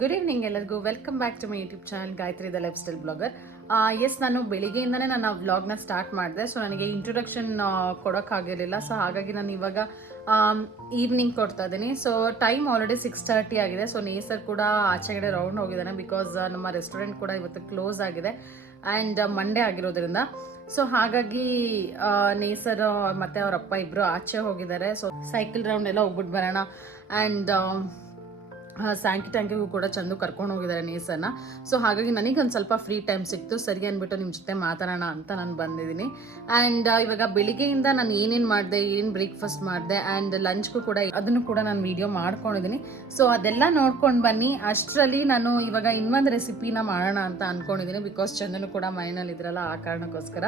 Good evening ಎಲ್ಲರಿಗೂ. Welcome back to my YouTube channel Gayathri the lifestyle blogger. Yes, ನಾನು ಬೆಳಿಗ್ಗೆಯಿಂದನೇ ನನ್ನ ವ್ಲಾಗ್ನ ಸ್ಟಾರ್ಟ್ ಮಾಡಿದೆ. ಸೊ ನನಗೆ ಇಂಟ್ರೊಡಕ್ಷನ್ ಕೊಡೋಕ್ಕಾಗಿರಲಿಲ್ಲ. ಸೊ ಹಾಗಾಗಿ ನಾನು ಇವಾಗ ಈವ್ನಿಂಗ್ ಕೊಡ್ತಾ ಇದ್ದೀನಿ. ಸೊ ಟೈಮ್ ಆಲ್ರೆಡಿ 6:30 ಆಗಿದೆ. ಸೊ ನೇಸರ್ ಕೂಡ ಆಚೆಗಡೆ ರೌಂಡ್ ಹೋಗಿದ್ದಾನೆ, ಬಿಕಾಸ್ ನಮ್ಮ ರೆಸ್ಟೋರೆಂಟ್ ಕೂಡ ಇವತ್ತು ಕ್ಲೋಸ್ ಆಗಿದೆ ಆ್ಯಂಡ್ ಮಂಡೇ ಆಗಿರೋದ್ರಿಂದ. ಸೊ ಹಾಗಾಗಿ ನೇಸರ್ ಮತ್ತು ಅವ್ರ ಅಪ್ಪ ಇಬ್ಬರು ಆಚೆ ಹೋಗಿದ್ದಾರೆ. ಸೊ ಸೈಕಲ್ ರೌಂಡ್ ಎಲ್ಲ ಹೋಗ್ಬಿಟ್ಟು ಬರೋಣ ಆ್ಯಂಡ್ ಸ್ಯಾಂಕಿ ಟ್ಯಾಂಕಿಗೂ ಕೂಡ ಚಂದು ಕರ್ಕೊಂಡು ಹೋಗಿದ್ದಾರೆ ನೇಸರ್ನ. ಸೊ ಹಾಗಾಗಿ ನನಗೊಂದು ಸ್ವಲ್ಪ ಫ್ರೀ ಟೈಮ್ ಸಿಕ್ತು. ಸರಿ ಅಂದ್ಬಿಟ್ಟು ನಿಮ್ಮ ಜೊತೆ ಮಾತಾಡೋಣ ಅಂತ ನಾನು ಬಂದಿದ್ದೀನಿ. ಆ್ಯಂಡ್ ಇವಾಗ ಬೆಳಿಗ್ಗೆಯಿಂದ ನಾನು ಏನೇನು ಮಾಡಿದೆ, ಏನು ಬ್ರೇಕ್ಫಾಸ್ಟ್ ಮಾಡಿದೆ ಆ್ಯಂಡ್ ಲಂಚ್ಗೂ ಕೂಡ ಅದನ್ನು ಕೂಡ ನಾನು ವೀಡಿಯೋ ಮಾಡ್ಕೊಂಡಿದ್ದೀನಿ. ಸೊ ಅದೆಲ್ಲ ನೋಡ್ಕೊಂಡು ಬನ್ನಿ. ಅಷ್ಟರಲ್ಲಿ ನಾನು ಇವಾಗ ಇನ್ನೊಂದು ರೆಸಿಪಿನ ಮಾಡೋಣ ಅಂತ ಅಂದ್ಕೊಂಡಿದ್ದೀನಿ, ಬಿಕಾಸ್ ಚಂದನು ಕೂಡ ಮೈನಲ್ಲಿ ಇದ್ರಲ್ಲ, ಆ ಕಾರಣಕ್ಕೋಸ್ಕರ.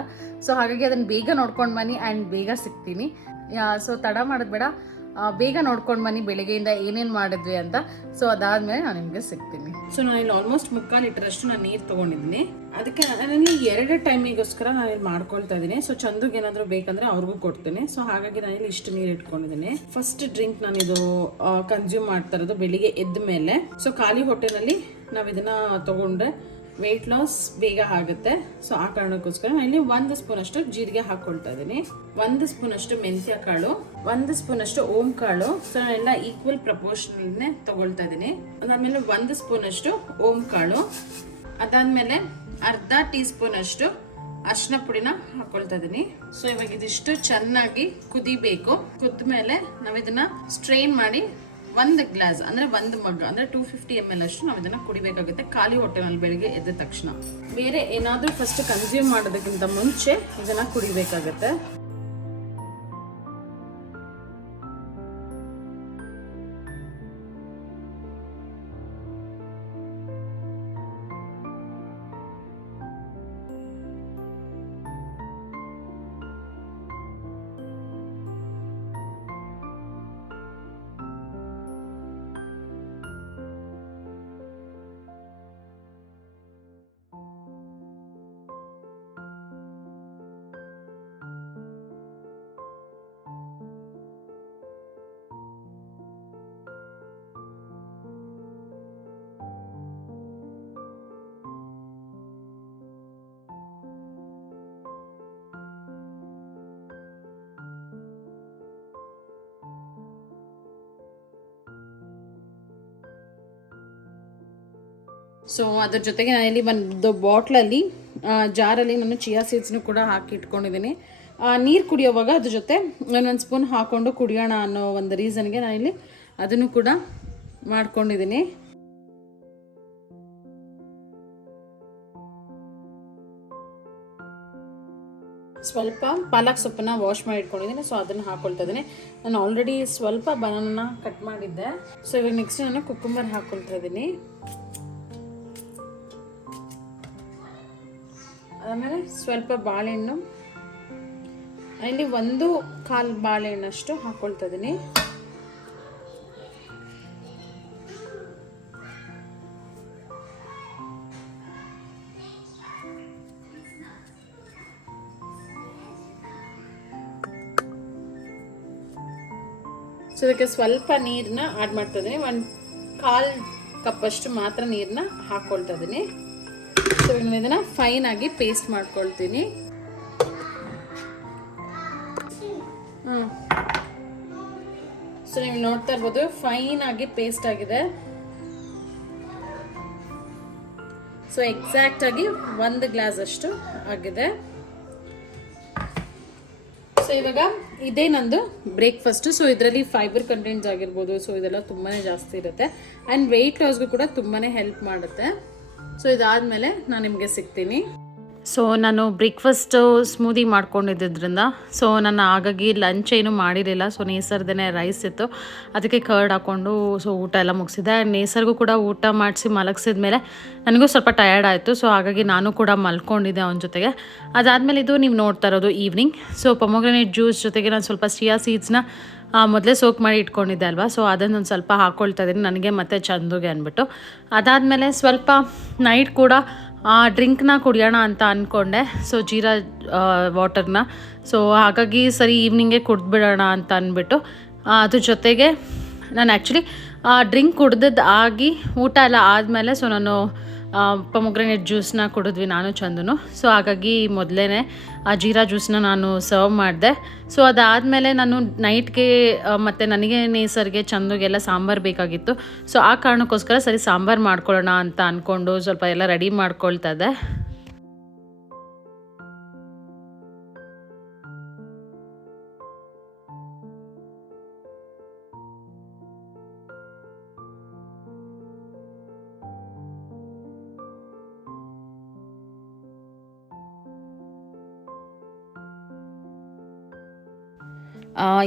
ಸೊ ಹಾಗಾಗಿ ಅದನ್ನು ಬೇಗ ನೋಡ್ಕೊಂಡು ಬನ್ನಿ ಆ್ಯಂಡ್ ಬೇಗ ಸಿಗ್ತೀನಿ. ಸೊ ತಡ ಮಾಡೋದು ಬೇಡ, ಬೇಗ ನೋಡ್ಕೊಂಡು ಬನ್ನಿ ಬೆಳಿಗ್ಗೆಯಿಂದ ಏನೇನು ಮಾಡಿದ್ವಿ ಅಂತ. ಸೊ ಅದಾದಮೇಲೆ ನಾನು ನಿಮಗೆ ಸಿಗ್ತೀನಿ. ಸೊ ನಾನಿಲ್ಲಿ ಆಲ್ಮೋಸ್ಟ್ 3/4 ಲೀಟರಷ್ಟು ನಾನು ನೀರು ತೊಗೊಂಡಿದ್ದೀನಿ. ಅದಕ್ಕೆ ನಾನಿಲ್ಲಿ 2 ಟೈಮಿಗೋಸ್ಕರ ನಾನಿಲ್ಲಿ ಮಾಡ್ಕೊಳ್ತಾ ಇದ್ದೀನಿ. ಸೊ ಚಂದುಗೆ ಏನಾದರೂ ಬೇಕಂದರೆ ಅವ್ರಿಗೂ ಕೊಡ್ತೀನಿ. ಸೊ ಹಾಗಾಗಿ ನಾನಿಲ್ಲಿ ಇಷ್ಟು ನೀರು ಇಟ್ಕೊಂಡಿದ್ದೀನಿ. ಫಸ್ಟ್ ಡ್ರಿಂಕ್ ನಾನಿದು ಕನ್ಸ್ಯೂಮ್ ಮಾಡ್ತಾ ಇರೋದು ಬೆಳಿಗ್ಗೆ ಎದ್ದ ಮೇಲೆ. ಸೊ ಖಾಲಿ ಹೊಟ್ಟೆನಲ್ಲಿ ನಾವು ಇದನ್ನು ತೊಗೊಂಡ್ರೆ ವೆಯ್ಟ್ ಲಾಸ್ ಬೇಗ ಆಗುತ್ತೆ. ಸೊ ಆ ಕಾರಣಕ್ಕೋಸ್ಕರ ನಾನು ಇಲ್ಲಿ 1 ಸ್ಪೂನ್ ಅಷ್ಟು ಜೀರಿಗೆ ಹಾಕ್ಕೊಳ್ತಾ ಇದ್ದೀನಿ, 1 ಸ್ಪೂನ್ ಅಷ್ಟು ಮೆಂತ್ಯ ಕಾಳು, 1 ಸ್ಪೂನ್ ಅಷ್ಟು ಓಂ ಕಾಳು. ಸೊ ನಾನೆಲ್ಲ ಈಕ್ವಲ್ ಪ್ರಪೋರ್ಷನಲ್ನೇ ತಗೊಳ್ತಾ ಇದ್ದೀನಿ. ಅದಾದ್ಮೇಲೆ 1 ಸ್ಪೂನ್ ಅಷ್ಟು ಓಂ ಕಾಳು, ಅದಾದ್ಮೇಲೆ ಅರ್ಧ ಟೀ ಸ್ಪೂನ್ ಅಷ್ಟು ಅರಿಶಿನ ಪುಡಿನ ಹಾಕೊಳ್ತಾ ಇದ್ದೀನಿ. ಸೊ ಇವಾಗ ಇದಿಷ್ಟು ಚೆನ್ನಾಗಿ ಕುದಿಬೇಕು. ಕುದ್ದ ಮೇಲೆ ನಾವಿದನ್ನ ಸ್ಟ್ರೈನ್ ಮಾಡಿ 1 ಗ್ಲಾಸ್ ಅಂದ್ರೆ 1 ಮಗ್ ಅಂದ್ರೆ 250 ml ಅಷ್ಟು ನಾವು ಇದನ್ನ ಕುಡಿಬೇಕಾಗುತ್ತೆ ಖಾಲಿ ಹೊಟ್ಟೆನಲ್ಲಿ ಬೆಳಿಗ್ಗೆ ಎದ್ದ ತಕ್ಷಣ. ಬೇರೆ ಏನಾದ್ರೂ ಫಸ್ಟ್ ಕನ್ಸ್ಯೂಮ್ ಮಾಡೋದಕ್ಕಿಂತ ಮುಂಚೆ ಇದನ್ನ ಕುಡಿಬೇಕಾಗತ್ತೆ. ಸೊ ಅದ್ರ ಜೊತೆಗೆ ನಾನಿಲ್ಲಿ ಒಂದು ಬಾಟ್ಲಲ್ಲಿ ಜಾರಲ್ಲಿ ನಾನು ಚಿಯಾ ಸೀಡ್ಸ್ನು ಕೂಡ ಹಾಕಿ ಇಟ್ಕೊಂಡಿದ್ದೀನಿ. ನೀರು ಕುಡಿಯೋವಾಗ ಅದ್ರ ಜೊತೆ 1 ಸ್ಪೂನ್ ಹಾಕ್ಕೊಂಡು ಕುಡಿಯೋಣ ಅನ್ನೋ ಒಂದು ರೀಸನ್ಗೆ ನಾನಿಲ್ಲಿ ಅದನ್ನು ಕೂಡ ಮಾಡ್ಕೊಂಡಿದ್ದೀನಿ. ಸ್ವಲ್ಪ ಪಾಲಕ್ ಸೊಪ್ಪನ್ನ ವಾಶ್ ಮಾಡಿ ಇಟ್ಕೊಂಡಿದ್ದೀನಿ. ಸೊ ಅದನ್ನು ಹಾಕ್ಕೊಳ್ತಾ ಇದ್ದೀನಿ. ನಾನು ಆಲ್ರೆಡಿ ಸ್ವಲ್ಪ ಬನಾನ ಕಟ್ ಮಾಡಿದ್ದೆ. ಸೊ ಇವಾಗ ನೆಕ್ಸ್ಟ್ ನಾನು ಕುಕ್ಕುಂಬರ್ ಹಾಕ್ಕೊಳ್ತಾ ಇದ್ದೀನಿ. ಆಮೇಲೆ ಸ್ವಲ್ಪ ಬಾಳೆಹಣ್ಣು, ಇಲ್ಲಿ 1/4 ಬಾಳೆಹಣ್ಣಷ್ಟು ಹಾಕ್ಕೊಳ್ತಾ ಇದ್ದೀನಿ. ಸೊ ಇದಕ್ಕೆ ಸ್ವಲ್ಪ ನೀರನ್ನ ಆಡ್ ಮಾಡ್ತಾ ಇದ್ದೀನಿ. 1/4 ಕಪ್ ಅಷ್ಟು ಮಾತ್ರ ನೀರನ್ನ ಹಾಕ್ಕೊಳ್ತಾ ಇದ್ದೀನಿ. ಸೊ ನಾನು ಇದನ್ನ ಫೈನ್ ಆಗಿ ಪೇಸ್ಟ್ ಮಾಡ್ಕೊಳ್ತೀನಿ. ಸೊ ನೀವು ನೋಡ್ತಾ ಇರ್ಬೋದು, ಫೈನ್ ಆಗಿ ಪೇಸ್ಟ್ ಆಗಿದೆ. ಸೊ ಎಕ್ಸಾಕ್ಟ್ ಆಗಿ 1 ಗ್ಲಾಸ್ ಅಷ್ಟು ಆಗಿದೆ. ಸೊ ಇವಾಗ ಇದೇ ನಂದು ಬ್ರೇಕ್ಫಾಸ್ಟ್. ಸೊ ಇದರಲ್ಲಿ ಫೈಬರ್ ಕಂಟೆಂಟ್ಸ್ ಆಗಿರ್ಬೋದು, ಸೊ ಇದೆಲ್ಲ ತುಂಬಾ ಜಾಸ್ತಿ ಇರುತ್ತೆ ಆ್ಯಂಡ್ ವೆಯ್ಟ್ ಲಾಸ್ಗೂ ಕೂಡ ತುಂಬಾ ಹೆಲ್ಪ್ ಮಾಡುತ್ತೆ. ಸೊ ಇದಾದಮೇಲೆ ನಾನು ನಿಮಗೆ ಸಿಗ್ತೀನಿ. ಸೊ ನಾನು ಬ್ರೇಕ್ಫಾಸ್ಟು ಸ್ಮೂದಿ ಮಾಡ್ಕೊಂಡಿದ್ದರಿಂದ ಸೊ ನಾನು ಹಾಗಾಗಿ ಲಂಚ್ ಏನು ಮಾಡಿರಲಿಲ್ಲ. ಸೊ ನೇಸರ್ದೇ ರೈಸ್ ಇತ್ತು, ಅದಕ್ಕೆ ಕರ್ಡ್ ಹಾಕ್ಕೊಂಡು ಸೊ ಊಟ ಎಲ್ಲ ಮುಗಿಸಿದೆ. ನೇಸರ್ಗೂ ಕೂಡ ಊಟ ಮಾಡಿಸಿ ಮಲಗಿಸಿದ ಮೇಲೆ ನನಗೂ ಸ್ವಲ್ಪ ಟಯರ್ಡ್ ಆಯಿತು. ಸೊ ಹಾಗಾಗಿ ನಾನು ಕೂಡ ಮಲ್ಕೊಂಡಿದ್ದೆ ಅವನ ಜೊತೆಗೆ. ಅದಾದಮೇಲೆ ಇದು ನೀವು ನೋಡ್ತಾ ಇರೋದು ಈವ್ನಿಂಗ್. ಸೊ ಪೊಮೊಗ್ರೆನೇಟ್ ಜ್ಯೂಸ್ ಜೊತೆಗೆ ನಾನು ಸ್ವಲ್ಪ ಚಿಯಾ ಸೀಡ್ಸ್ನ ಮೊದಲೇ ಸೋಕ್ ಮಾಡಿ ಇಟ್ಕೊಂಡಿದ್ದೆ ಅಲ್ವಾ. ಸೊ ಅದನ್ನು ಒಂದು ಸ್ವಲ್ಪ ಹಾಕ್ಕೊಳ್ತಾ ಇದ್ದೀನಿ ನನಗೆ ಮತ್ತು ಚಂದುಗೆ ಅಂದ್ಬಿಟ್ಟು. ಅದಾದಮೇಲೆ ಸ್ವಲ್ಪ ನೈಟ್ ಕೂಡ ಡ್ರಿಂಕ್ನ ಕುಡಿಯೋಣ ಅಂತ ಅಂದ್ಕೊಂಡೆ. ಸೊ ಜೀರಾ ವಾಟರ್ನ. ಸೊ ಹಾಗಾಗಿ ಸರಿ ಈವ್ನಿಂಗೇ ಕುಡಿದ್ಬಿಡೋಣ ಅಂತ ಅಂದ್ಬಿಟ್ಟು ಅದ್ರ ಜೊತೆಗೆ ನಾನು ಆ್ಯಕ್ಚುಲಿ ಡ್ರಿಂಕ್ ಕುಡ್ದದ್ದು ಆಗಿ ಊಟ ಎಲ್ಲ ಆದಮೇಲೆ ಸೊ ನಾನು ಪೊಮೊಗ್ರೆನೇಟ್ ಜ್ಯೂಸನ್ನ ಕುಡಿದ್ವಿ ನಾನು ಚಂದನು. ಸೊ ಹಾಗಾಗಿ ಮೊದಲೇ ಆ ಜೀರಾ ಜ್ಯೂಸನ್ನ ನಾನು ಸರ್ವ್ ಮಾಡಿದೆ. ಸೊ ಅದಾದಮೇಲೆ ನಾನು ನೈಟ್ಗೆ ಮತ್ತು ನನಗೆ ನೇಸರ್ಗೆ ಚಂದುಗೆಲ್ಲ ಸಾಂಬಾರು ಬೇಕಾಗಿತ್ತು. ಸೊ ಆ ಕಾರಣಕ್ಕೋಸ್ಕರ ಸರಿ ಸಾಂಬಾರು ಮಾಡ್ಕೊಳ್ಳೋಣ ಅಂತ ಅಂದ್ಕೊಂಡು ಸ್ವಲ್ಪ ಎಲ್ಲ ರೆಡಿ ಮಾಡ್ಕೊಳ್ತಾ ಇದ್ದೆ.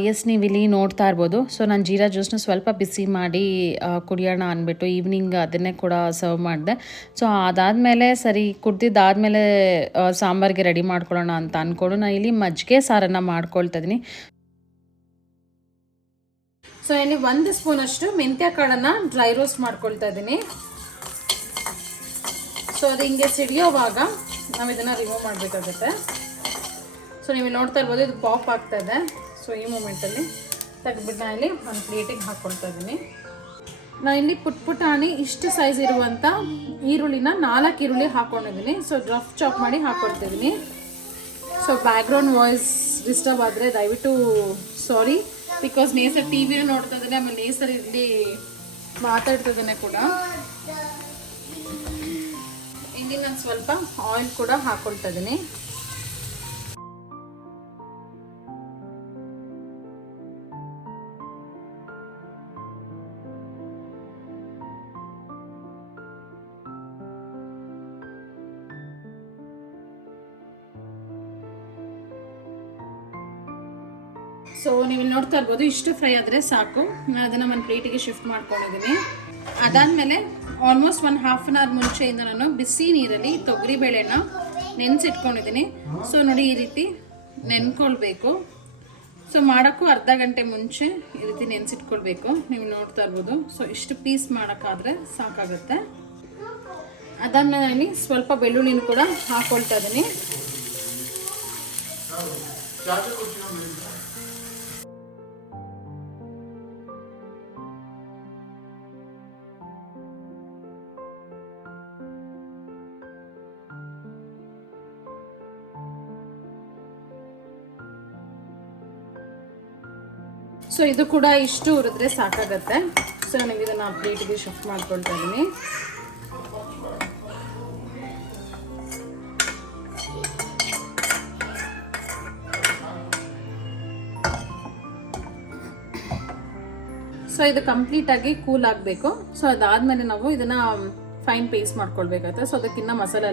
ಎಸ್, ನೀವು ಇಲ್ಲಿ ನೋಡ್ತಾ ಇರ್ಬೋದು. ಸೊ ನಾನು ಜೀರಾ ಜ್ಯೂಸ್ನ ಸ್ವಲ್ಪ ಬಿಸಿ ಮಾಡಿ ಕುಡಿಯೋಣ ಅಂದ್ಬಿಟ್ಟು ಈವ್ನಿಂಗ್ ಅದನ್ನೇ ಕೂಡ ಸರ್ವ್ ಮಾಡಿದೆ. ಸೊ ಅದಾದಮೇಲೆ ಸರಿ ಕುಡ್ದಿದ್ದಾದಮೇಲೆ ಸಾಂಬಾರಿಗೆ ರೆಡಿ ಮಾಡ್ಕೊಳ್ಳೋಣ ಅಂತ ಅಂದ್ಕೊಂಡು ನಾನು ಇಲ್ಲಿ ಮಜ್ಜಿಗೆ ಸಾರನ್ನು ಮಾಡ್ಕೊಳ್ತಾ ಇದ್ದೀನಿ. ಸೊ ಇಲ್ಲಿ 1 ಸ್ಪೂನಷ್ಟು ಮೆಂತ್ಯ ಕಾಳನ್ನು ಡ್ರೈ ರೋಸ್ಟ್ ಮಾಡ್ಕೊಳ್ತಾ ಇದ್ದೀನಿ. ಸೊ ಅದು ಹಿಂಗೆ ಸಿಡಿಯೋವಾಗ ನಾವು ಇದನ್ನು ರಿಮೂವ್ ಮಾಡಬೇಕಾಗುತ್ತೆ. ಸೊ ನೀವು ನೋಡ್ತಾ ಇರ್ಬೋದು, ಇದು ಪಾಪ್ ಆಗ್ತಾ ಇದೆ. ಸೊ ಈ ಮೂಮೆಂಟಲ್ಲಿ ತೆಗೆದ್ಬಿಟ್ಟು ನಾನು ಇಲ್ಲಿ ಒಂದು ಪ್ಲೇಟಿಗೆ ಹಾಕ್ಕೊಳ್ತಾ ಇದ್ದೀನಿ. ನಾನು ಇಲ್ಲಿ ಪುಟಾಣಿ ಇಷ್ಟು ಸೈಜ್ ಇರುವಂಥ ಈರುಳ್ಳಿನ 4 ಈರುಳ್ಳಿ ಹಾಕ್ಕೊಂಡಿದ್ದೀನಿ. ಸೊ ರಫ್ ಚಾಪ್ ಮಾಡಿ ಹಾಕ್ಕೊಳ್ತಿದ್ದೀನಿ. ಸೊ ಬ್ಯಾಕ್ಗ್ರೌಂಡ್ ವಾಯ್ಸ್ ಡಿಸ್ಟರ್ಬ್ ಆದರೆ ದಯವಿಟ್ಟು ಸಾರಿ, ಬಿಕಾಸ್ ನೇಸರ್ ಟಿ ವಿನೂ ನೋಡ್ತಾ ಇದ್ದಾನೆ, ಆಮೇಲೆ ನೇಸರ್ ಇಲ್ಲಿ ಮಾತಾಡ್ತಿದ್ದಾನೆ ಕೂಡ. ಇಲ್ಲಿ ನಾನು ಸ್ವಲ್ಪ ಆಯಿಲ್ ಕೂಡ ಹಾಕ್ಕೊಳ್ತಾ ಇದ್ದೀನಿ. ಸೊ ನೀವು ಇಲ್ಲಿ ನೋಡ್ತಾ ಇರ್ಬೋದು, ಇಷ್ಟು ಫ್ರೈ ಆದರೆ ಸಾಕು. ನಾನು ಅದನ್ನು ಒಂದು ಪ್ಲೇಟಿಗೆ ಶಿಫ್ಟ್ ಮಾಡ್ಕೊಂಡಿದ್ದೀನಿ. ಅದಾದಮೇಲೆ ಆಲ್ಮೋಸ್ಟ್ 1/2 ಅವರ್ ಮುಂಚೆಯಿಂದ ನಾನು ಬಿಸಿ ನೀರಲ್ಲಿ ತೊಗರಿಬೇಳೆನ ನೆನೆಸಿಟ್ಕೊಂಡಿದ್ದೀನಿ. ಸೊ ನೋಡಿ, ಈ ರೀತಿ ನೆನ್ಕೊಳ್ಬೇಕು. ಸೊ ಮಾಡೋಕ್ಕೂ ಅರ್ಧ ಗಂಟೆ ಮುಂಚೆ ಈ ರೀತಿ ನೆನೆಸಿಟ್ಕೊಳ್ಬೇಕು. ನೀವು ನೋಡ್ತಾ ಇರ್ಬೋದು. ಸೊ ಇಷ್ಟು ಪೀಸ್ ಮಾಡೋಕ್ಕಾದರೆ ಸಾಕಾಗುತ್ತೆ. ಅದಾದಮೇಲೆ ನಾನು ಸ್ವಲ್ಪ ಬೆಳ್ಳುಳ್ಳಿನೂ ಕೂಡ ಹಾಕ್ಕೊಳ್ತಾ ಇದ್ದೀನಿ. ಸೊ ಇದು ಕೂಡ ಇಷ್ಟು ಹುರಿದ್ರೆ ಸಾಕಾಗತ್ತೆ. ಸೊ ನನಗೆ ಇದನ್ನು ಪ್ಲೇಟಿಗೆ ಶಿಫ್ಟ್ ಮಾಡ್ಕೊಳ್ತಾ ಇದ್ದೀನಿ. ಸೊ ಇದು ಕಂಪ್ಲೀಟಾಗಿ ಕೂಲ್ ಆಗಬೇಕು. ಸೊ ಅದಾದಮೇಲೆ ನಾವು ಇದನ್ನು ಫೈನ್ ಪೇಸ್ಟ್ ಮಾಡ್ಕೊಳ್ಬೇಕಾಗುತ್ತೆ. ಸೊ ಅದಕ್ಕಿಂತ ಮಸಾಲೆ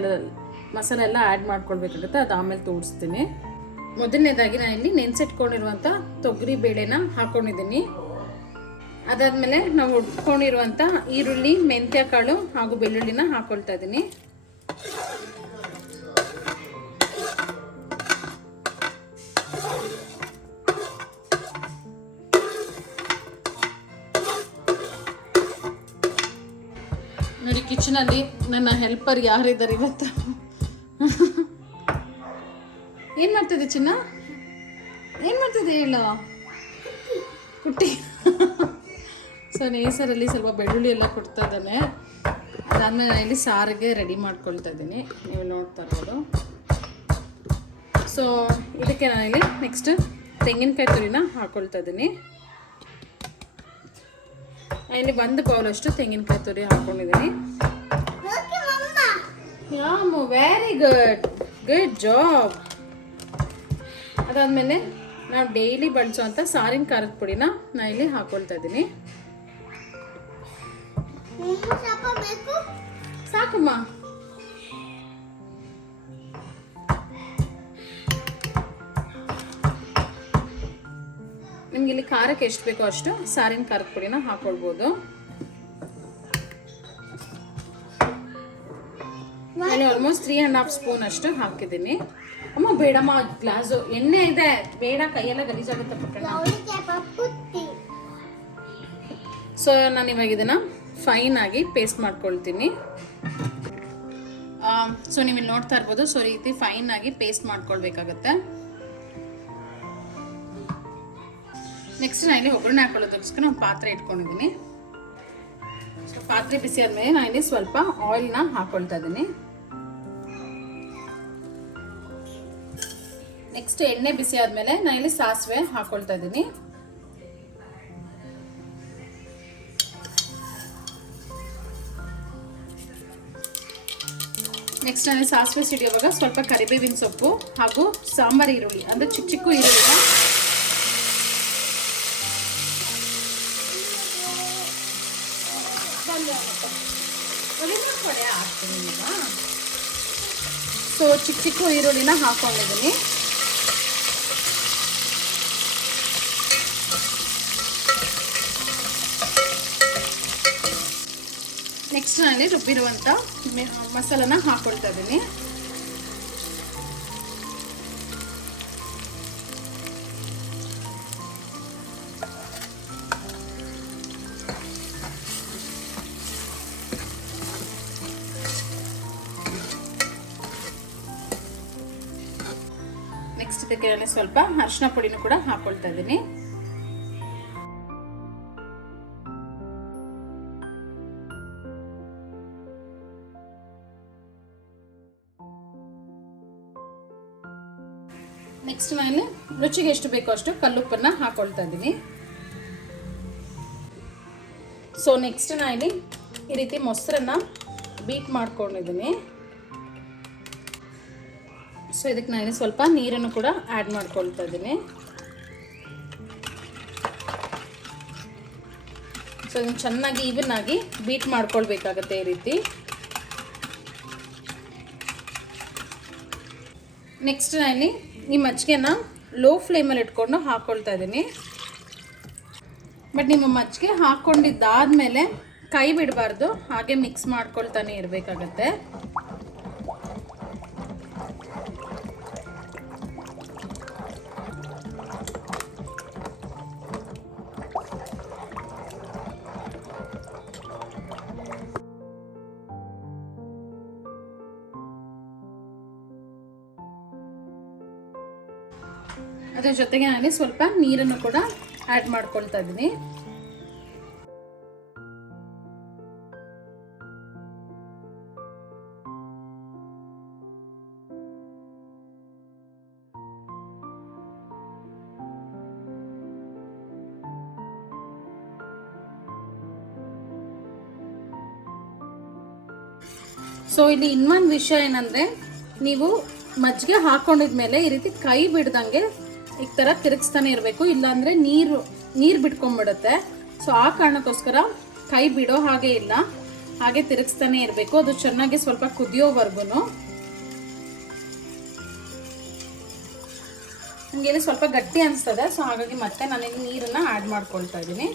ಎಲ್ಲ ಆ್ಯಡ್ ಮಾಡ್ಕೊಳ್ಬೇಕಾಗುತ್ತೆ. ಅದು ಆಮೇಲೆ ತೋರಿಸ್ತೀನಿ. ಮೊದಲನೇದಾಗಿ ನಾನು ಇಲ್ಲಿ ನೆನೆಸಿಟ್ಕೊಂಡಿರುವಂಥ ತೊಗರಿ ಬೇಳೆನ ಹಾಕ್ಕೊಂಡಿದ್ದೀನಿ. ಅದಾದಮೇಲೆ ನಾವು ಉಟ್ಕೊಂಡಿರುವಂಥ ಈರುಳ್ಳಿ, ಮೆಂತ್ಯ ಕಾಳು ಹಾಗೂ ಬೆಳ್ಳುಳ್ಳಿನ ಹಾಕ್ಕೊಳ್ತಾ ಇದ್ದೀನಿ. ನೋಡಿ, ಕಿಚನಲ್ಲಿ ನನ್ನ ಹೆಲ್ಪರ್ ಯಾರಿದ್ದಾರೆ ಇವತ್ತು? ಏನು ಮಾಡ್ತಿದ್ದೆ ಚಿನ್ನ? ಏನು ಮಾಡ್ತಿದ್ದೆ ಹೇಳ ಕುಟ್ಟಿ? ಸೊ ನೇಸರಲ್ಲಿ ಸ್ವಲ್ಪ ಬೆಳ್ಳುಳ್ಳಿ ಎಲ್ಲ ಕೊಡ್ತಾ ಇದ್ದಾನೆ. ಅದಾದಮೇಲೆ ನಾನು ಇಲ್ಲಿ ಸಾರಿಗೆ ರೆಡಿ ಮಾಡ್ಕೊಳ್ತಾ ಇದ್ದೀನಿ. ನೀವು ನೋಡ್ತಾ ಇರ್ಬೋದು. ಸೊ ಇದಕ್ಕೆ ನಾನಿಲ್ಲಿ ನೆಕ್ಸ್ಟ್ ತೆಂಗಿನಕಾಯಿ ತುರಿನ ಹಾಕ್ಕೊಳ್ತಾ ಇದ್ದೀನಿ. ಇಲ್ಲಿ 1 ಬೌಲಷ್ಟು ತೆಂಗಿನಕಾಯಿ ತುರಿ ಹಾಕ್ಕೊಂಡಿದ್ದೀನಿ. ಯಾಮು, ವೆರಿ ಗುಡ್, ಗುಡ್ ಜಾಬ್. ಅದಾದಮೇಲೆ ನಾವು ಡೈಲಿ ಬಳಸೋವಂಥ ಸಾರಿನ ಖಾರದ ಪುಡಿನ ನಾನು ಇಲ್ಲಿ ಹಾಕ್ಕೊಳ್ತಾ ಇದ್ದೀನಿ. ಸಾಕಮ್ಮ. ನಿಮ್ಗೆ ಇಲ್ಲಿ ಖಾರಕ್ಕೆ ಎಷ್ಟು ಬೇಕೋ ಅಷ್ಟು ಸಾರಿನ ಖಾರದ ಪುಡಿನ ಹಾಕ್ಕೊಳ್ಬೋದು. ನಾನು ಆಲ್ಮೋಸ್ಟ್ 3.5 ಸ್ಪೂನ್ ಅಷ್ಟು ಹಾಕಿದ್ದೀನಿ. ಅಮ್ಮ ಬೇಡಮ್ಮ, ಗ್ಲಾಸು ಎಣ್ಣೆ ಇದೆ, ಬೇಡ, ಕೈಯೆಲ್ಲ ಗಲೀಜಾಗುತ್ತೆ ಪಕ್ಕಣ. ಸೊ ನಾನು ಇವಾಗ ಇದನ್ನು ಫೈನ್ ಆಗಿ ಪೇಸ್ಟ್ ಮಾಡ್ಕೊಳ್ತೀನಿ. ಸೊ ನೀವು ಇಲ್ಲಿ ನೋಡ್ತಾ ಇರ್ಬೋದು. ಸೊ ಈ ರೀತಿ ಫೈನ್ ಆಗಿ ಪೇಸ್ಟ್ ಮಾಡ್ಕೊಳ್ಬೇಕಾಗತ್ತೆ. ನೆಕ್ಸ್ಟ್ ನಾನು ಇಲ್ಲಿ ಒಗ್ಗರಣೆ ಹಾಕೊಳ್ಳೋದಕ್ಕೋಸ್ಕರ ಒಂದು ಪಾತ್ರೆ ಇಟ್ಕೊಂಡಿದ್ದೀನಿ. ಪಾತ್ರೆ ಬಿಸಿ ಆದಮೇಲೆ ನಾನು ಇಲ್ಲಿ ಸ್ವಲ್ಪ ಆಯಿಲ್ನ ಹಾಕೊಳ್ತಾ ಇದ್ದೀನಿ. ನೆಕ್ಸ್ಟ್ ಎಣ್ಣೆ ಬಿಸಿ ಆದಮೇಲೆ ನಾನು ಇಲ್ಲಿ ಸಾಸಿವೆ ಹಾಕೊಳ್ತಾ ಇದ್ದೀನಿ. ನೆಕ್ಸ್ಟ್ ನಾನು ಸಾಸಿವೆ ಸಿಡಿಯುವಾಗ ಸ್ವಲ್ಪ ಕರಿಬೇವಿನ ಸೊಪ್ಪು ಹಾಗೂ ಸಾಂಬಾರ್ ಈರುಳ್ಳಿ ಅಂದರೆ ಚಿಕ್ಕ ಚಿಕ್ಕ ಈರುಳ್ಳಿನ ಹಾಕ್ತೀನಿ ಈಗ. ಸೊ ಚಿಕ್ಕ ಚಿಕ್ಕ ಈರುಳ್ಳಿನ ಹಾಕೊಂಡಿದ್ದೀನಿ. ನೆಕ್ಸ್ಟ್ ನಾನಲ್ಲಿ ರುಬ್ಬಿರುವಂಥ ಮಸಾಲನ ಹಾಕೊಳ್ತಾ ಇದ್ದೀನಿ. ನೆಕ್ಸ್ಟ್ ಇದಕ್ಕೆ ನಾನು ಸ್ವಲ್ಪ ಅರಿಶಿನ ಪುಡಿನೂ ಕೂಡ ಹಾಕೊಳ್ತಾ ಇದ್ದೀನಿ. ನೆಕ್ಸ್ಟ್ ನಾನು ರುಚಿಗೆ ಎಷ್ಟು ಬೇಕೋ ಅಷ್ಟು ಕಲ್ಲುಪ್ಪನ್ನ ಹಾಕೊಳ್ತಾ ಇದ್ದೀನಿ. ಸೊ ನೆಕ್ಸ್ಟ್ ನಾನು ಈ ರೀತಿ ಮೊಸರನ್ನ ಬೀಟ್ ಮಾಡ್ಕೊಂಡಿದ್ದೀನಿ. ಸೊ ಇದಕ್ಕೆ ನಾನು ಸ್ವಲ್ಪ ನೀರನ್ನು ಕೂಡ ಆ್ಯಡ್ ಮಾಡ್ಕೊಳ್ತಾ ಇದ್ದೀನಿ. ಸೊ ಇದನ್ನು ಚೆನ್ನಾಗಿ ಈವನ್ ಆಗಿ ಬೀಟ್ ಮಾಡ್ಕೊಳ್ಬೇಕಾಗತ್ತೆ ಈ ರೀತಿ. ನೆಕ್ಸ್ಟ್ ನಾನು ಈ ಮಜ್ಜಿಗೆನ ಲೋ ಫ್ಲೇಮಲ್ಲಿ ಇಟ್ಕೊಂಡು ಹಾಕ್ಕೊಳ್ತಾ ಇದ್ದೀನಿ. ಬಟ್ ನಿಮ್ಮ ಮಜ್ಜಿಗೆ ಹಾಕ್ಕೊಂಡಿದ್ದಾದಮೇಲೆ ಕೈ ಬಿಡಬಾರ್ದು, ಹಾಗೆ ಮಿಕ್ಸ್ ಮಾಡ್ಕೊಳ್ತಾನೆ ಇರಬೇಕಾಗತ್ತೆ. ಅದರ ಜೊತೆಗೆ ನಾನು ಸ್ವಲ್ಪ ನೀರನ್ನು ಕೂಡ ಆ್ಯಡ್ ಮಾಡ್ಕೊಳ್ತಾ ಇದ್ದೀನಿ. ಸೊ ಇಲ್ಲಿ ಇನ್ನೊಂದು ವಿಷಯ ಏನಂದ್ರೆ, ನೀವು ಮಜ್ಜಿಗೆ ಹಾಕೊಂಡಿದ್ಮೇಲೆ ಈ ರೀತಿ ಕೈ ಬಿಡ್ದಂಗೆ ಈ ಥರ ತಿರುಗಿಸ್ತಾನೆ ಇರಬೇಕು, ಇಲ್ಲಾಂದರೆ ನೀರು ಬಿಟ್ಕೊಂಡ್ಬಿಡುತ್ತೆ. ಸೊ ಆ ಕಾರಣಕ್ಕೋಸ್ಕರ ಕೈ ಬಿಡೋ ಹಾಗೆ ಇಲ್ಲ, ಹಾಗೆ ತಿರುಗಿಸ್ತಾನೆ ಇರಬೇಕು. ಅದು ಚೆನ್ನಾಗಿ ಸ್ವಲ್ಪ ಕುದಿಯೋವರೆಗೂ. ನನಗೆ ಸ್ವಲ್ಪ ಗಟ್ಟಿ ಅನಿಸ್ತದೆ, ಸೊ ಹಾಗಾಗಿ ಮತ್ತೆ ನಾನು ನೀರನ್ನು ಆ್ಯಡ್ ಮಾಡ್ಕೊಳ್ತಾ ಇದ್ದೀನಿ.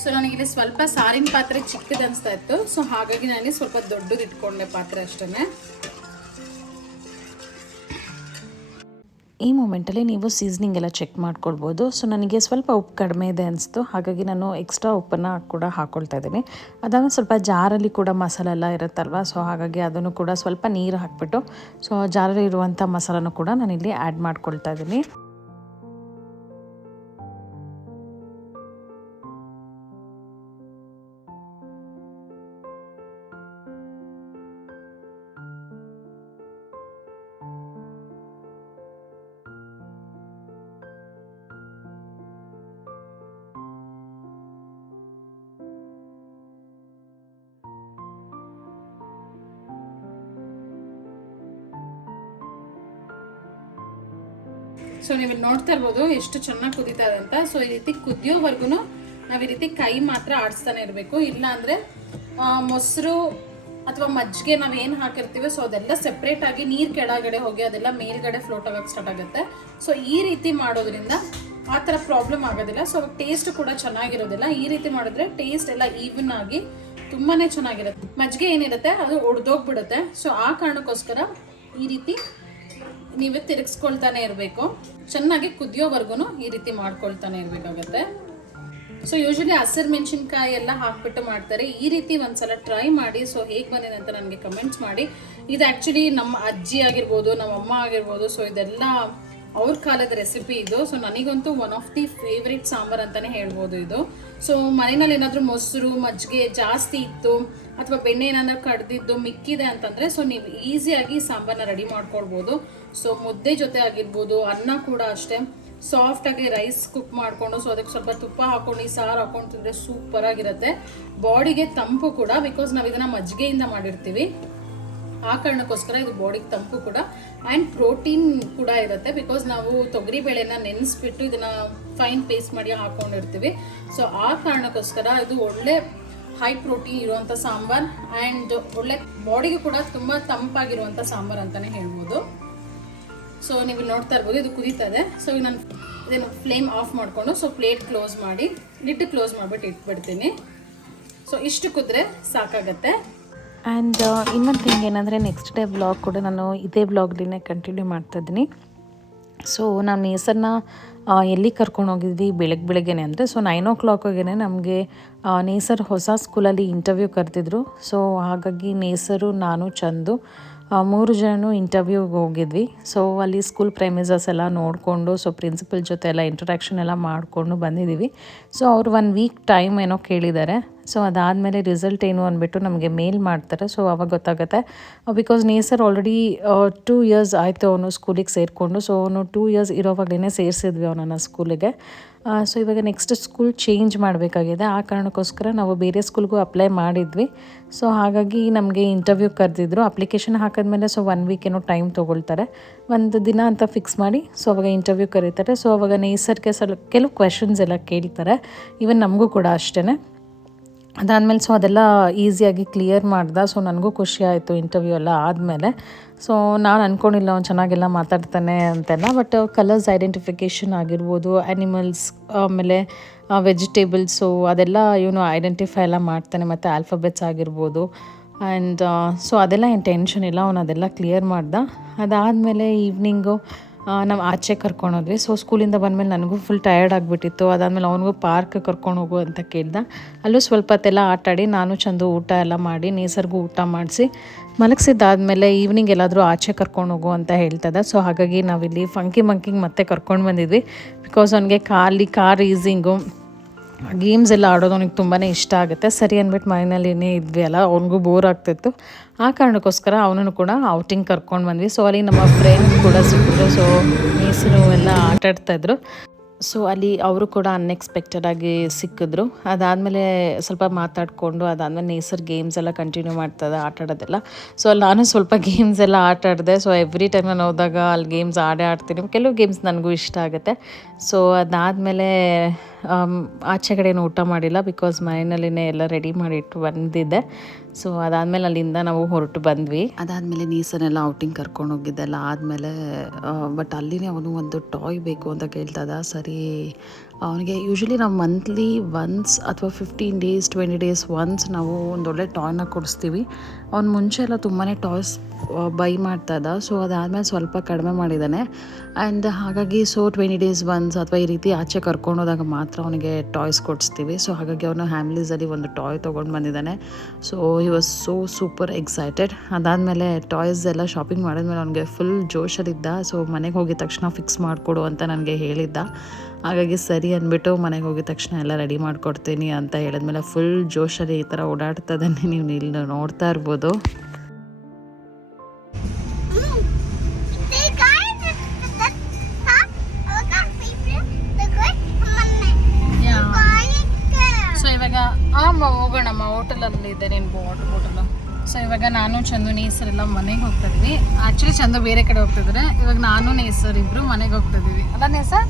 ಸೊ ನನಗಿಲ್ಲಿ ಸ್ವಲ್ಪ ಸಾರಿನ ಪಾತ್ರೆ ಚಿಕ್ಕದು ಅನಿಸ್ತಾ ಇತ್ತು, ಸೊ ಹಾಗಾಗಿ ನಾನು ಸ್ವಲ್ಪ ದೊಡ್ಡದು ಇಟ್ಕೊಂಡೆ ಪಾತ್ರೆ ಅಷ್ಟೇ. ಈ ಮೂಮೆಂಟಲ್ಲಿ ನೀವು ಸೀಸನಿಂಗ್ ಎಲ್ಲ ಚೆಕ್ ಮಾಡ್ಕೊಳ್ಬೋದು. ಸೊ ನನಗೆ ಸ್ವಲ್ಪ ಉಪ್ಪು ಕಡಿಮೆ ಇದೆ ಅನಿಸ್ತು, ಹಾಗಾಗಿ ನಾನು ಎಕ್ಸ್ಟ್ರಾ ಉಪ್ಪನ್ನು ಕೂಡ ಹಾಕ್ಕೊಳ್ತಾ ಇದ್ದೀನಿ. ಅದಾದ ಸ್ವಲ್ಪ ಜಾರಲ್ಲಿ ಕೂಡ ಮಸಾಲೆ ಎಲ್ಲ ಇರುತ್ತಲ್ವ, ಸೊ ಹಾಗಾಗಿ ಅದನ್ನು ಕೂಡ ಸ್ವಲ್ಪ ನೀರು ಹಾಕ್ಬಿಟ್ಟು ಸೊ ಜಾರಲ್ಲಿ ಇರುವಂಥ ಮಸಾಲನೂ ಕೂಡ ನಾನಿಲ್ಲಿ ಆ್ಯಡ್ ಮಾಡ್ಕೊಳ್ತಾ ಇದ್ದೀನಿ. ಸೊ ನೀವು ನೋಡ್ತಾ ಇರ್ಬೋದು ಎಷ್ಟು ಚೆನ್ನಾಗಿ ಕುದೀತಾ ಇದೆ ಅಂತ. ಸೊ ಈ ರೀತಿ ಕುದಿಯೋವರೆಗೂ ನಾವು ಈ ರೀತಿ ಕೈ ಮಾತ್ರ ಆಡಿಸ್ತಾನೆ ಇರಬೇಕು, ಇಲ್ಲ ಅಂದರೆ ಮೊಸರು ಅಥವಾ ಮಜ್ಜಿಗೆ ನಾವು ಏನು ಹಾಕಿರ್ತೀವಿ ಸೊ ಅದೆಲ್ಲ ಸೆಪ್ರೇಟ್ ಆಗಿ ನೀರು ಕೆಳಗಡೆ ಹೋಗಿ ಅದೆಲ್ಲ ಮೇಲ್ಗಡೆ ಫ್ಲೋಟ್ ಆಗೋಕ್ಕೆ ಸ್ಟಾರ್ಟ್ ಆಗುತ್ತೆ. ಸೊ ಈ ರೀತಿ ಮಾಡೋದ್ರಿಂದ ಆ ಥರ ಪ್ರಾಬ್ಲಮ್ ಆಗೋದಿಲ್ಲ. ಸೊ ಟೇಸ್ಟ್ ಕೂಡ ಚೆನ್ನಾಗಿರೋದಿಲ್ಲ. ಈ ರೀತಿ ಮಾಡಿದ್ರೆ ಟೇಸ್ಟ್ ಎಲ್ಲ ಈವನ್ ಆಗಿ ತುಂಬಾ ಚೆನ್ನಾಗಿರುತ್ತೆ. ಮಜ್ಜಿಗೆ ಏನಿರುತ್ತೆ ಅದು ಒಡೆದೋಗ್ಬಿಡುತ್ತೆ. ಸೊ ಆ ಕಾರಣಕ್ಕೋಸ್ಕರ ಈ ರೀತಿ ನೀವೇ ತಿರುಗಿಸ್ಕೊಳ್ತಾನೆ ಇರಬೇಕು. ಚೆನ್ನಾಗಿ ಕುದಿಯೋವರೆಗೂ ಈ ರೀತಿ ಮಾಡ್ಕೊಳ್ತಾನೆ ಇರಬೇಕಾಗತ್ತೆ. ಸೊ ಯೂಶಲಿ ಹಸಿರು ಮೆಣಸಿನ್ಕಾಯಿ ಎಲ್ಲ ಹಾಕ್ಬಿಟ್ಟು ಮಾಡ್ತಾರೆ. ಈ ರೀತಿ ಒಂದ್ಸಲ ಟ್ರೈ ಮಾಡಿ. ಸೊ ಹೇಗೆ ಬಂದಿದೆ ಅಂತ ನನಗೆ ಕಮೆಂಟ್ಸ್ ಮಾಡಿ. ಇದು ಆ್ಯಕ್ಚುಲಿ ನಮ್ಮ ಅಜ್ಜಿ ಆಗಿರ್ಬೋದು, ನಮ್ಮ ಅಮ್ಮ ಆಗಿರ್ಬೋದು, ಸೊ ಇದೆಲ್ಲ ಅವ್ರ ಕಾಲದ ರೆಸಿಪಿ ಇದು. ಸೊ ನನಗಂತೂ one of the favourite sambar ಅಂತಲೇ ಹೇಳ್ಬೋದು ಇದು. ಸೊ ಮನೆಯಲ್ಲಿ ಏನಾದರೂ ಮೊಸರು ಮಜ್ಜಿಗೆ ಜಾಸ್ತಿ ಇತ್ತು ಅಥವಾ ಬೆಣ್ಣೆ ಏನಾದರೂ ಕಡ್ದಿದ್ದು ಮಿಕ್ಕಿದೆ ಅಂತಂದರೆ ಸೊ ನೀವು ಈಸಿಯಾಗಿ ಸಾಂಬಾರನ್ನ ರೆಡಿ ಮಾಡ್ಕೊಳ್ಬೋದು. ಸೊ ಮುದ್ದೆ ಜೊತೆ ಆಗಿರ್ಬೋದು, ಅನ್ನ ಕೂಡ ಅಷ್ಟೇ ಸಾಫ್ಟಾಗಿ ರೈಸ್ ಕುಕ್ ಮಾಡಿಕೊಂಡು ಸೊ ಅದಕ್ಕೆ ಸ್ವಲ್ಪ ತುಪ್ಪ ಹಾಕೊಂಡು ಈ ಸಾರು ಹಾಕೊಂಡು ತಿಂದರೆ ಸೂಪರಾಗಿರುತ್ತೆ. ಬಾಡಿಗೆ ತಂಪು ಕೂಡ, ಬಿಕಾಸ್ ನಾವು ಇದನ್ನು ಮಜ್ಜಿಗೆಯಿಂದ ಮಾಡಿರ್ತೀವಿ. ಆ ಕಾರಣಕ್ಕೋಸ್ಕರ ಇದು ಬಾಡಿಗೆ ತಂಪು ಕೂಡ ಆ್ಯಂಡ್ ಪ್ರೋಟೀನ್ ಕೂಡ ಇರುತ್ತೆ. ಬಿಕಾಸ್ ನಾವು ತೊಗರಿ ಬೇಳೆನ ನೆನೆಸ್ಬಿಟ್ಟು ಇದನ್ನು ಫೈನ್ ಪೇಸ್ಟ್ ಮಾಡಿ ಹಾಕೊಂಡಿರ್ತೀವಿ. ಸೊ ಆ ಕಾರಣಕ್ಕೋಸ್ಕರ ಇದು ಒಳ್ಳೆ ಹೈ ಪ್ರೋಟೀನ್ ಇರುವಂಥ ಸಾಂಬಾರ್ ಆ್ಯಂಡ್ ಒಳ್ಳೆ ಬಾಡಿಗೆ ಕೂಡ ತುಂಬ ತಂಪಾಗಿರುವಂಥ ಸಾಂಬಾರ್ ಅಂತಲೇ ಹೇಳ್ಬೋದು. ಸೊ ನೀವು ನೋಡ್ತಾ ಇರ್ಬೋದು ಇದು ಕುದೀತಾ ಇದೆ. ಸೊ ಈಗ ನಾನು ಇದನ್ನು ಫ್ಲೇಮ್ ಆಫ್ ಮಾಡಿಕೊಂಡು ಸೊ ಪ್ಲೇಟ್ ಕ್ಲೋಸ್ ಮಾಡಿ ಲಿಡ್ ಕ್ಲೋಸ್ ಮಾಡಿಬಿಟ್ಟು ಇಟ್ಬಿಡ್ತೀನಿ. ಸೊ ಇಷ್ಟು ಕುದ್ರೆ ಸಾಕಾಗತ್ತೆ. ಆ್ಯಂಡ್ ಇನ್ನೊಂದು ಥಿಂಗ್ ಏನಂದರೆ ನೆಕ್ಸ್ಟ್ ಡೇ ವ್ಲಾಗ್ ಕೂಡ ನಾನು ಇದೇ ವ್ಲಾಗ್ಲಿನೇ ಕಂಟಿನ್ಯೂ ಮಾಡ್ತಾಯಿದ್ದೀನಿ. ಸೊ ನಾನು ನೇಸರ್ನ ಎಲ್ಲಿ ಕರ್ಕೊಂಡು ಹೋಗಿದ್ವಿ ಬೆಳಗ್ಗೆನೆ ಅಂದರೆ ಸೊ 9 o'clockಗೆ ನಮಗೆ ನೇಸರ್ ಹೊಸ ಸ್ಕೂಲಲ್ಲಿ ಇಂಟರ್ವ್ಯೂ ಕರೆದಿದ್ರು. ಸೊ ಹಾಗಾಗಿ ನೇಸರು, ನಾನು, ಚಂದು 3 ಜನನು ಇಂಟರ್ವ್ಯೂಗೆ ಹೋಗಿದ್ವಿ. ಸೊ ಅಲ್ಲಿ ಸ್ಕೂಲ್ ಪ್ರೈಮಿಸಸ್ ಎಲ್ಲ ನೋಡಿಕೊಂಡು ಸೊ ಪ್ರಿನ್ಸಿಪಲ್ ಜೊತೆ ಎಲ್ಲ ಇಂಟ್ರಾಕ್ಷನ್ ಎಲ್ಲ ಮಾಡಿಕೊಂಡು ಬಂದಿದ್ದೀವಿ. ಸೊ ಅವರು 1 week ಟೈಮ್ ಏನೋ ಕೇಳಿದ್ದಾರೆ. ಸೊ ಅದಾದಮೇಲೆ ರಿಸಲ್ಟ್ ಏನು ಅಂದ್ಬಿಟ್ಟು ನಮಗೆ ಮೇಲ್ ಮಾಡ್ತಾರೆ. ಸೊ ಅವಾಗ ಗೊತ್ತಾಗುತ್ತೆ. ಬಿಕಾಸ್ ನೇಸರ್ ಆಲ್ರೆಡಿ 2 years ಆಯಿತು ಅವನು ಸ್ಕೂಲಿಗೆ ಸೇರಿಕೊಂಡು. ಸೊ ಅವನು 2 years ಇರೋವಾಗಲೇ ಸೇರಿಸಿದ್ವಿ ಅವನನ್ನು ಸ್ಕೂಲಿಗೆ. ಸೊ ಇವಾಗ ನೆಕ್ಸ್ಟ್ ಸ್ಕೂಲ್ ಚೇಂಜ್ ಮಾಡಬೇಕಾಗಿದೆ. ಆ ಕಾರಣಕ್ಕೋಸ್ಕರ ನಾವು ಬೇರೆ ಸ್ಕೂಲ್ಗೂ ಅಪ್ಲೈ ಮಾಡಿದ್ವಿ. ಸೊ ಹಾಗಾಗಿ ನಮಗೆ ಇಂಟರ್ವ್ಯೂ ಕರೆದಿದ್ರು. ಅಪ್ಲಿಕೇಶನ್ ಹಾಕಿದ್ಮೇಲೆ ಸೊ 1 week ಏನೋ ಟೈಮ್ ತೊಗೊಳ್ತಾರೆ, ಒಂದು ದಿನ ಅಂತ ಫಿಕ್ಸ್ ಮಾಡಿ. ಸೊ ಅವಾಗ ಇಂಟರ್ವ್ಯೂ ಕರೀತಾರೆ. ಸೊ ಅವಾಗ ನೇಸರ್ಗೆ ಕೆಲವು ಕ್ವೆಶನ್ಸ್ ಎಲ್ಲ ಕೇಳ್ತಾರೆ, ಈವನ್ ನಮಗೂ ಕೂಡ ಅಷ್ಟೇ. ಅದಾದಮೇಲೆ ಸೊ ಅದೆಲ್ಲ ಈಸಿಯಾಗಿ ಕ್ಲಿಯರ್ ಮಾಡ್ದೆ. ಸೊ ನನಗೂ ಖುಷಿ ಆಯಿತು ಇಂಟರ್ವ್ಯೂ ಎಲ್ಲ ಆದಮೇಲೆ. ಸೊ ನಾನು ಅಂದ್ಕೊಂಡಿಲ್ಲ ಅವ್ನು ಚೆನ್ನಾಗೆಲ್ಲ ಮಾತಾಡ್ತಾನೆ ಅಂತೆಲ್ಲ. ಬಟ್ ಕಲರ್ಸ್ ಐಡೆಂಟಿಫಿಕೇಷನ್ ಆಗಿರ್ಬೋದು, ಆ್ಯನಿಮಲ್ಸ್, ಆಮೇಲೆ ವೆಜಿಟೇಬಲ್ಸು ಅದೆಲ್ಲ ಇವನು ಐಡೆಂಟಿಫೈ ಎಲ್ಲ ಮಾಡ್ತಾನೆ, ಮತ್ತು ಆಲ್ಫಾಬೆಟ್ಸ್ ಆಗಿರ್ಬೋದು. ಆ್ಯಂಡ್ ಸೊ ಅದೆಲ್ಲ ಏನು ಟೆನ್ಷನ್ ಇಲ್ಲ, ಅವನು ಅದೆಲ್ಲ ಕ್ಲಿಯರ್ ಮಾಡ್ದೆ. ಅದಾದಮೇಲೆ ಈವ್ನಿಂಗು ನಾವು ಆಚೆ ಕರ್ಕೊಂಡೋದ್ವಿ. ಸೊ ಸ್ಕೂಲಿಂದ ಬಂದಮೇಲೆ ನನಗೂ ಫುಲ್ ಟಯರ್ಡ್ ಆಗಿಬಿಟ್ಟಿತ್ತು. ಅದಾದಮೇಲೆ ಅವನಿಗೂ ಪಾರ್ಕ್ ಕರ್ಕೊಂಡು ಹೋಗು ಅಂತ ಕೇಳ್ದೆ. ಅಲ್ಲೂ ಸ್ವಲ್ಪ ಹೊತ್ತೆಲ್ಲ ಆಟಾಡಿ ನಾನು ಚಂದು ಊಟ ಎಲ್ಲ ಮಾಡಿ ನೇಸರ್ಗೂ ಊಟ ಮಾಡಿಸಿ ಮಲಗಿಸಿದ್ದಾದಮೇಲೆ ಈವ್ನಿಂಗ್ ಎಲ್ಲಾದರೂ ಆಚೆ ಕರ್ಕೊಂಡು ಹೋಗು ಅಂತ ಹೇಳ್ತದೆ. ಸೊ ಹಾಗಾಗಿ ನಾವಿಲ್ಲಿ ಫಂಕಿ ಮಂಕಿಂಗ್ ಮತ್ತೆ ಕರ್ಕೊಂಡು ಬಂದಿದ್ವಿ. ಬಿಕಾಸ್ ಅವನಿಗೆ ಕಾರ್ ಈಸಿಂಗು ಗೇಮ್ಸ್ ಎಲ್ಲ ಆಡೋದು ಅವ್ನಿಗೆ ತುಂಬಾ ಇಷ್ಟ ಆಗುತ್ತೆ. ಸರಿ ಅಂದ್ಬಿಟ್ಟು ಮನೆಯಲ್ಲಿನೇ ಇದ್ವಿ ಅಲ್ಲ, ಅವ್ನಿಗೂ ಬೋರ್ ಆಗ್ತಿತ್ತು. ಆ ಕಾರಣಕ್ಕೋಸ್ಕರ ಅವನನ್ನು ಕೂಡ ಔಟಿಂಗ್ ಕರ್ಕೊಂಡು ಬಂದ್ವಿ. ಸೊ ಅಲ್ಲಿ ನಮ್ಮ ಫ್ರೆಂಡ್ ಕೂಡ ಸಿಕ್ಕಿದ್ರು. ಸೊ ನೇಸರು ಎಲ್ಲ ಆಟಾಡ್ತಾಯಿದ್ರು. ಸೊ ಅಲ್ಲಿ ಅವರು ಕೂಡ ಅನ್ಎಕ್ಸ್ಪೆಕ್ಟೆಡಾಗಿ ಸಿಕ್ಕಿದ್ರು. ಅದಾದಮೇಲೆ ಸ್ವಲ್ಪ ಮಾತಾಡಿಕೊಂಡು ಅದಾದಮೇಲೆ ನೇಸರ್ ಗೇಮ್ಸ್ ಎಲ್ಲ ಕಂಟಿನ್ಯೂ ಮಾಡ್ತದೆ ಆಟಾಡೋದೆಲ್ಲ. ಸೊ ಅಲ್ಲಿ ನಾನು ಸ್ವಲ್ಪ ಗೇಮ್ಸ್ ಎಲ್ಲ ಆಟಾಡಿದೆ. ಸೊ ಎವ್ರಿ ಟೈಮ್ ನಾನು ಹೋದಾಗ ಅಲ್ಲಿ ಗೇಮ್ಸ್ ಆಡ್ತೀನಿ. ಕೆಲವು ಗೇಮ್ಸ್ ನನಗೂ ಇಷ್ಟ ಆಗುತ್ತೆ. ಸೊ ಅದಾದಮೇಲೆ ಆಚೆ ಕಡೆನೂ ಊಟ ಮಾಡಿಲ್ಲ, ಬಿಕಾಸ್ ಮನೆಯಲ್ಲಿನೇ ಎಲ್ಲ ರೆಡಿ ಮಾಡಿಟ್ಟು ಬಂದಿದ್ದೆ. ಸೊ ಅದಾದಮೇಲೆ ಅಲ್ಲಿಂದ ನಾವು ಹೊರಟು ಬಂದ್ವಿ. ಅದಾದಮೇಲೆ ನೇಸರ್ನೆಲ್ಲ ಔಟಿಂಗ್ ಕರ್ಕೊಂಡು ಹೋಗಿದ್ದೆಲ್ಲ ಆದಮೇಲೆ ಬಟ್ ಅಲ್ಲಿನೇ ಅವನು ಒಂದು ಟಾಯ್ ಬೇಕು ಅಂತ ಕೇಳ್ತದ. ಸರಿ, ಅವನಿಗೆ ಯೂಶ್ವಲಿ ನಾವು ಮಂತ್ಲಿ ಒನ್ಸ್ ಅಥವಾ 15 days 20 days ಒನ್ಸ್ ನಾವು ಒಂದೊಳ್ಳೆ ಟಾಯ್ನ ಕೊಡಿಸ್ತೀವಿ. ಅವ್ನು ಮುಂಚೆ ಎಲ್ಲ ತುಂಬಾ ಟಾಯ್ಸ್ ಬೈ ಮಾಡ್ತಾಯಿದ್ದ. ಸೊ ಅದಾದಮೇಲೆ ಸ್ವಲ್ಪ ಕಡಿಮೆ ಮಾಡಿದ್ದಾನೆ. ಆ್ಯಂಡ್ ಹಾಗಾಗಿ ಸೊ 20 days ಒನ್ಸ್ ಅಥವಾ ಈ ರೀತಿ ಆಚೆ ಕರ್ಕೊಂಡು ಹೋದಾಗ ಮಾತ್ರ ಅವನಿಗೆ ಟಾಯ್ಸ್ ಕೊಡಿಸ್ತೀವಿ. ಸೊ ಹಾಗಾಗಿ ಅವನು ಹ್ಯಾಮ್ಲೀಸಲ್ಲಿ ಒಂದು ಟಾಯ್ ತೊಗೊಂಡು ಬಂದಿದ್ದಾನೆ. So he was so super excited. ಅದಾದಮೇಲೆ ಟಾಯ್ಸ್ ಎಲ್ಲ ಶಾಪಿಂಗ್ ಮಾಡಿದ್ಮೇಲೆ ಅವನಿಗೆ ಫುಲ್ ಜೋಶಲ್ಲಿದ್ದ. ಸೊ ಮನೆಗೆ ಹೋಗಿದ ತಕ್ಷಣ ಫಿಕ್ಸ್ ಮಾಡಿಕೊಡು ಅಂತ ನನಗೆ ಹೇಳಿದ್ದ. ಹಾಗಾಗಿ ಸರಿ ಅಂದ್ಬಿಟ್ಟು ಮನೆಗೆ ಹೋಗಿದ ತಕ್ಷಣ ಎಲ್ಲ ರೆಡಿ ಮಾಡಿಕೊಡ್ತೀನಿ ಅಂತ ಹೇಳಿದ್ಮೇಲೆ ಫುಲ್ ಜೋಶಲ್ಲಿ ಈ ಥರ ಓಡಾಡ್ತದನ್ನೇ ನೀವು ಇಲ್ಲಿ ನೋಡ್ತಾ ಇರ್ಬೋದು. ಸೊ ಇವಾಗ ಹೋಗೋಣಮ್ಮ, ಹೋಟೆಲಲ್ಲಿ ಇದೆ ನೀನು ಹೋಟೆಲ್. ಸೊ ಇವಾಗ ನಾನು ಚಂದು ನೇಸರ್ ಎಲ್ಲ ಮನೆಗೆ ಹೋಗ್ತಾ ಇದ್ವಿ. ಆ್ಯಕ್ಚುಲಿ ಚಂದು ಬೇರೆ ಕಡೆ ಹೋಗ್ತಿದ್ರೆ, ಇವಾಗ ನಾನು ನೇಸರ್ ಇಬ್ಬರು ಮನೆಗೆ ಹೋಗ್ತಾ ಇದ್ದೀವಿ ಅಲ್ಲ ನೇಸರ್?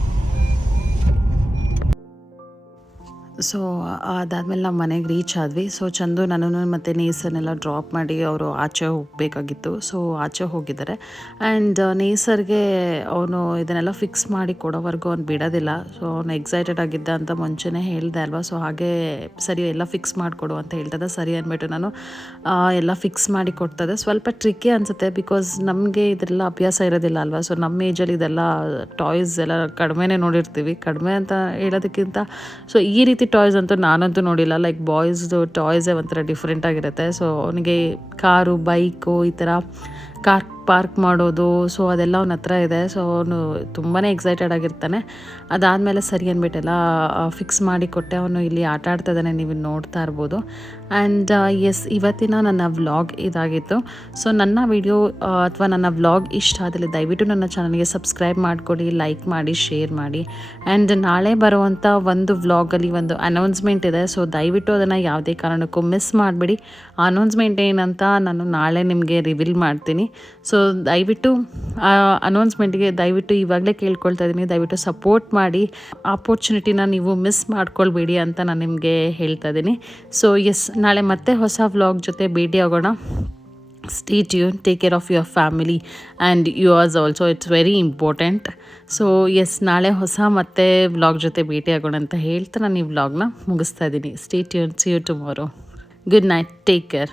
ಸೊ ಅದಾದಮೇಲೆ ನಾವು ಮನೆಗೆ ರೀಚ್ ಆದ್ವಿ. ಸೊ ಚಂದು ನನ್ನನ್ನು ಮತ್ತು ನೇಸರ್ನೆಲ್ಲ ಡ್ರಾಪ್ ಮಾಡಿ ಅವರು ಆಚೆ ಹೋಗಬೇಕಾಗಿತ್ತು. ಸೊ ಆಚೆ ಹೋಗಿದ್ದಾರೆ. ಆ್ಯಂಡ್ ನೇಸರ್ಗೆ ಅವನು ಇದನ್ನೆಲ್ಲ ಫಿಕ್ಸ್ ಮಾಡಿ ಕೊಡೋವರೆಗೂ ಅವ್ನು ಬಿಡೋದಿಲ್ಲ. ಸೊ ಅವನು ಎಕ್ಸೈಟೆಡ್ ಆಗಿದ್ದ ಅಂತ ಮುಂಚೆನೇ ಹೇಳಿದೆ ಅಲ್ವಾ. ಸೊ ಹಾಗೆ ಸರಿ ಎಲ್ಲ ಫಿಕ್ಸ್ ಮಾಡಿಕೊಡು ಅಂತ ಹೇಳ್ತದೆ. ಸರಿ ಅಂದ್ಬಿಟ್ಟು ನಾನು ಎಲ್ಲ ಫಿಕ್ಸ್ ಮಾಡಿ ಕೊಡ್ತದೆ. ಸ್ವಲ್ಪ ಟ್ರಿಕ್ಕಿ ಅನಿಸುತ್ತೆ, ಬಿಕಾಸ್ ನಮಗೆ ಇದೆಲ್ಲ ಅಭ್ಯಾಸ ಇರೋದಿಲ್ಲ ಅಲ್ವಾ. ಸೊ ನಮ್ಮ ಏಜಲ್ಲಿ ಇದೆಲ್ಲ ಟಾಯ್ಸ್ ಎಲ್ಲ ಕಡಿಮೆನೇ ನೋಡಿರ್ತೀವಿ. ಕಡಿಮೆ ಅಂತ ಹೇಳೋದಕ್ಕಿಂತ ಸೊ ಈ ರೀತಿ ಟಾಯ್ಸ್ ಅಂತೂ ನಾನಂತೂ ನೋಡಿಲ್ಲ. ಲೈಕ್ ಬಾಯ್ಸ್ದು ಟಾಯ್ಸೇ ಒಂಥರ ಡಿಫ್ರೆಂಟಾಗಿರುತ್ತೆ. ಸೊ ಅವನಿಗೆ ಕಾರು, ಬೈಕು, ಈ ಥರ ಕಾರ್ ಪಾರ್ಕ್ ಮಾಡೋದು, ಸೊ ಅದೆಲ್ಲ ಅವನ ಹತ್ರ ಇದೆ. ಸೊ ಅವನು ತುಂಬಾ ಎಕ್ಸೈಟೆಡ್ ಆಗಿರ್ತಾನೆ. ಅದಾದಮೇಲೆ ಸರಿ ಅಂದ್ಬಿಟ್ಟೆಲ್ಲ ಫಿಕ್ಸ್ ಮಾಡಿ ಕೊಟ್ಟೆ. ಅವನು ಇಲ್ಲಿ ಆಟ ಆಡ್ತಾ ಇದ್ದಾನೆ, ನೀವು ನೋಡ್ತಾ ಇರ್ಬೋದು. ಆ್ಯಂಡ್ ಎಸ್, ಇವತ್ತಿನ ನನ್ನ ವ್ಲಾಗ್ ಇದಾಗಿತ್ತು. ಸೊ ನನ್ನ ವಿಡಿಯೋ ಅಥವಾ ನನ್ನ ವ್ಲಾಗ್ ಇಷ್ಟ ಆದಲ್ಲಿ ದಯವಿಟ್ಟು ನನ್ನ ಚಾನಲ್ಗೆ ಸಬ್ಸ್ಕ್ರೈಬ್ ಮಾಡಿಕೊಡಿ, ಲೈಕ್ ಮಾಡಿ, ಶೇರ್ ಮಾಡಿ. ಆ್ಯಂಡ್ ನಾಳೆ ಬರುವಂಥ ಒಂದು ವ್ಲಾಗಲ್ಲಿ ಒಂದು ಅನೌನ್ಸ್ಮೆಂಟ್ ಇದೆ. ಸೊ ದಯವಿಟ್ಟು ಅದನ್ನು ಯಾವುದೇ ಕಾರಣಕ್ಕೂ ಮಿಸ್ ಮಾಡಿಬಿಡಿ. ಅನೌನ್ಸ್ಮೆಂಟ್ ಏನಂತ ನಾನು ನಾಳೆ ನಿಮಗೆ ರಿವೀಲ್ ಮಾಡ್ತೀನಿ. ಸೊ ದಯವಿಟ್ಟು ಅನೌನ್ಸ್ಮೆಂಟ್ಗೆ ದಯವಿಟ್ಟು ಇವಾಗಲೇ ಕೇಳ್ಕೊಳ್ತಾ ಇದ್ದೀನಿ, ದಯವಿಟ್ಟು ಸಪೋರ್ಟ್ ಮಾಡಿ. ಆಪರ್ಚುನಿಟಿನ ನೀವು ಮಿಸ್ ಮಾಡ್ಕೊಳ್ಬೇಡಿ ಅಂತ ನಾನು ನಿಮಗೆ ಹೇಳ್ತಾ ಇದ್ದೀನಿ. ಸೊ ಎಸ್, ನಾಳೆ ಮತ್ತೆ ಹೊಸ ವ್ಲಾಗ್ ಜೊತೆ ಭೇಟಿ ಆಗೋಣ. Stay tune, take care of your family and yours also, it's very important. So yes, ನಾಳೆ ಹೊಸ ಮತ್ತೆ ವ್ಲಾಗ್ ಜೊತೆ ಭೇಟಿ ಆಗೋಣ ಅಂತ ಹೇಳ್ತಾ ನಾನು ಈ ವ್ಲಾಗ್ನ ಮುಗಿಸ್ತಾ ಇದ್ದೀನಿ. Stay tune, see you tomorrow. Good night, take care.